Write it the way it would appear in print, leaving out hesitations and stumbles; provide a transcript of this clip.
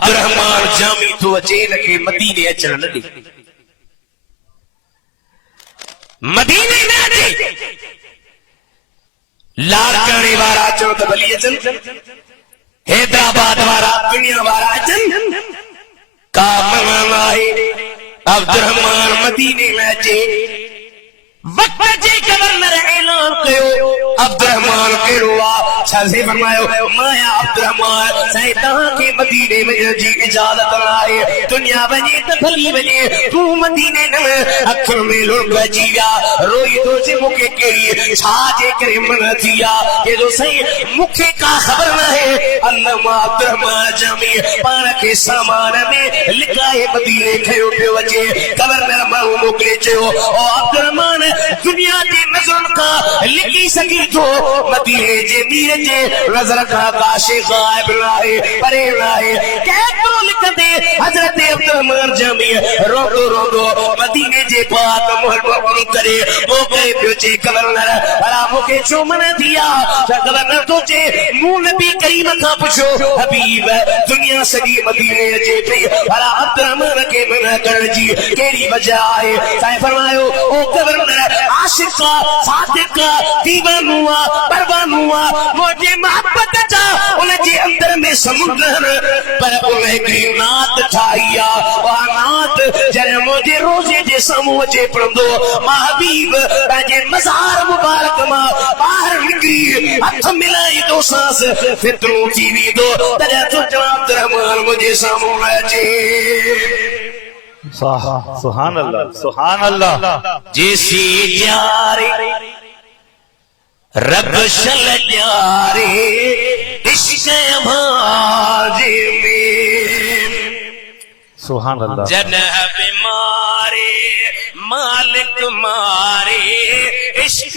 Abdurrahman Jami तो अचे लगे मदीने अचण न ॾे मदीने न अचे लाल करने वारा अचो त भली अचन हैदराबाद वारा दुनिया वारा अचन का मन आहे अब्दुर्रहमान मदीने में अचे वक्त जे गवर्नर ऐलान कयो अब्दुर्रहमान कहिड़ो आहे छा से फरमायो माया अब्दुर्रहमान साईं तव्हांखे मदीने वञण जी इजाज़त न आहे दुनिया वञे त भली वञे तूं मदीने न अखियुनि में लुढ़क अची विया रोई थो जे मूंखे कहिड़ी छा जे करे मन थी आहे चए साईं मूंखे का ख़बर न आहे अल्लामा अब्दुर्रहमान जामी पाण खे सामान में लिकाए मदीने खयो पियो अचे गवर्नर माण्हू मोकिले चयो ओ अब्दुर्रहमान दुनिया जे नज़रुनि खां लिकी सघी थो मदीने जे मीर जे नज़र खां काशे ग़ाइब न आहे परे न आहे केतिरो लिखंदे हज़रत अब्दुर्रहमान जामी रोंदो रोंदो मदीने जे पाक मुहर करे मोकिले पियो चए गवर्नर भला मूंखे छो मन थी आहे छा गवर्नर थो चए मूं नबी करीम खां पुछो हबीब दुनिया सॼी मदीने अचे पई भला अब्दुर्रहमान खे मना करण जी कहिड़ी वजह आहे साईं फरमायो ओ गवर्नर आशिका सादिका दीवानुआ परवानुआ मुझे मोहब्बत चा उनजे अंदर में समुंदर पर उन हिकड़ी नात ठाही आहे वा नात जॾहिं मुंहिंजे रोज़े जे साम्हूं अचे पवंदो मां हबीब पंहिंजे मज़ार मुबारक मां ॿाहिरि निकिरी हथ मिलाईंदो सांस फितरो थी वेंदो तॾहिं सोचां अब्दुर्रहमान मुंहिंजे साम्हूं न अचे सुभान अल्लाह सुभान अल्लाह जैसी यारे रब शल यारे इश्क भाजे में सुभान अल्लाह जनाब मारे मालिक मारे इश्क